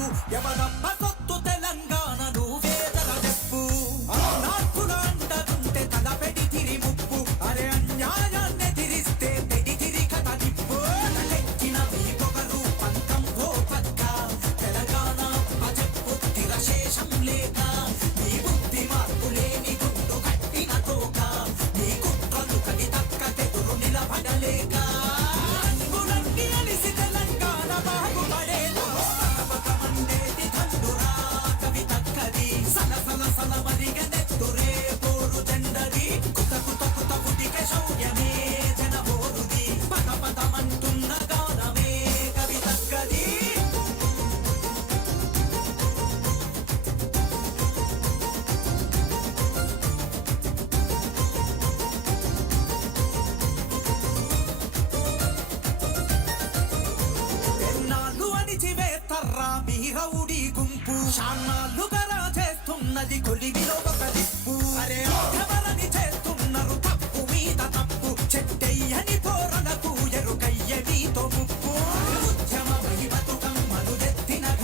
చెప్పు ఎవరమ్మ సొత్తు తెలంగాణ నువ్వేదర చెప్పు నార్పుల అంటదుంటే తల పెడి తిరి ముప్పు అరే అన్యాయాన్ని తిరిస్తే పెడి తిరి కథ నిప్పు తలెక్కిన మీ పొగరు పంతం ఓ పక్క తెలంగాణ చెప్పు తిరశేషం లేక నీ బుద్ధి మార్పు లేని గుండు కట్టిన తోక నీ కుట్రలు కది తక్క తెదురు నిలబడలేక రంగురంగి అలిసి తెలంగాణ బాగుపడేదో పకపకమండేది దండురా కవి తక్కది సలసల సల మరిగనెత్తురే పోరు జెండది కుత కుత కుత కుటిక శౌర్యమే జనబోరుది పకపకమంటున్న గానమే కవి తక్కది ఎన్నాళ్ళు అణిచివేత్తర్రా మీ రౌడీ గుంపు శాన్నాళ్ళుగా చేస్తున్నది కొలి